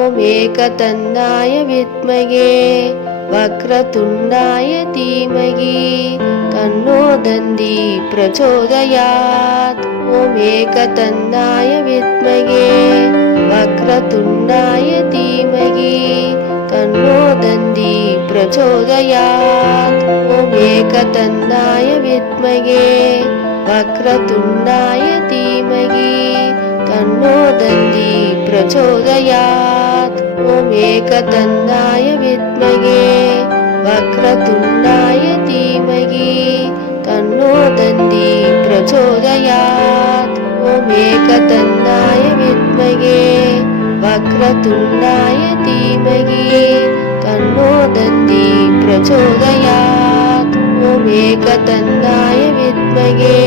ॐ एकदन्ताय विद्महे वक्रतुण्डाय धीमहि तन्नो दन्ती प्रचोदयात्। ॐ एकदन्ताय विद्महे वक्रतुण्डाय धीमहि तन्नो दन्ती प्रचोदयात्। ॐ एकदन्ताय विद्महे वक्रतुण्डाय धीमहि तन्नो दन्ती प्रचोदयात्। ॐ एकदन्ताय विद्महे वक्रतुण्डाय धीमहि तन्नो दन्ती प्रचोदयात्। ॐ एकदन्ताय विद्महे वक्रतुण्डाय धीमहि तन्नो दन्ती प्रचोदयात्। ॐ एकदन्ताय विद्महे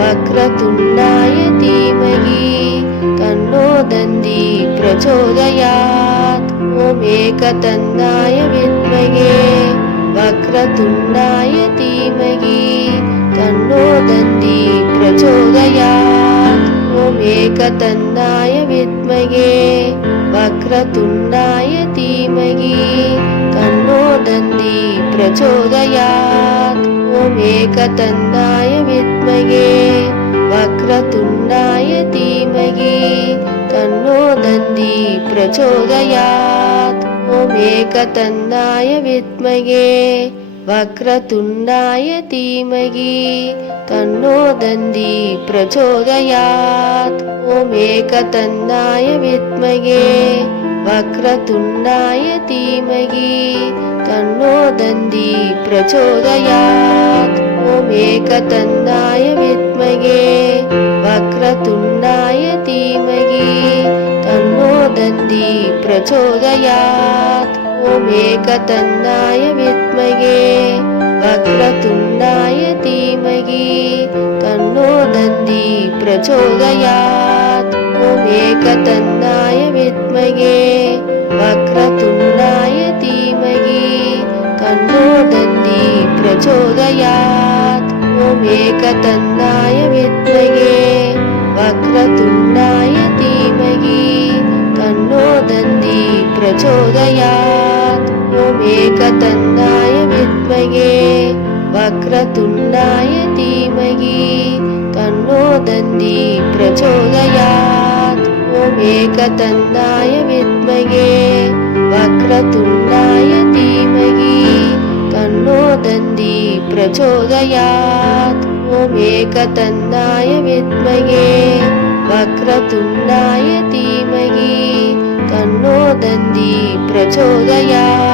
वक्रतुण्डाय धीमहि तन्नो दन्ती प्रचोदयात्। ॐ एकदन्ताय विद्महे वक्रतुण्डाय धीमहि तन्नो दन्ती प्रचोदयात्। ॐ एकदन्ताय विद्महे वक्रतुण्डाय धीमहि तन्नो दन्ती प्रचोदयात्। ॐ एकदन्ताय विद्महे वक्रतुण्डाय धीमहि तन्नो दन्ती प्रचोदयात्। ॐ एकदन्ताय विद्महे वक्रतुण्डाय धीमहि तन्नो दन्ती प्रचोदयात्। ॐ एकदन्ताय विद्महे वक्रतुण्डाय धीमहि तन्नो दन्ती प्रचोदयात्। ॐ एकदन्ताय विद्महे वक्रतुण्डाय धीमहि तन्नो दन्ती प्रचोदयात्। ॐ एकदन्ताय विद्महे वक्रतुण्डाय धीमहि तन्नो दन्ती प्रचोदयात्। ॐ एकदन्ताय विद्महे वक्रतुण्डाय धीमहि तन्नो दन्ती प्रचोदयात्। ॐ एकदन्ताय विद्महे वक्रतुण्डाय धीमहि तन्नो दन्ती प्रचोदयात्। ॐ एकदन्ताय विद्महे वक्रतुण्डाय धीमहि तन्नो दन्ती प्रचोदयात्। ॐ एकदन्ताय विद्महे वक्रतुण्डाय धीमहि तन्नो दन्ती प्रचोदयात्। ॐ एकदन्ताय विद्महे वक्रतुण्डाय धीमहि तन्नो दन्ती प्रचोदयात्।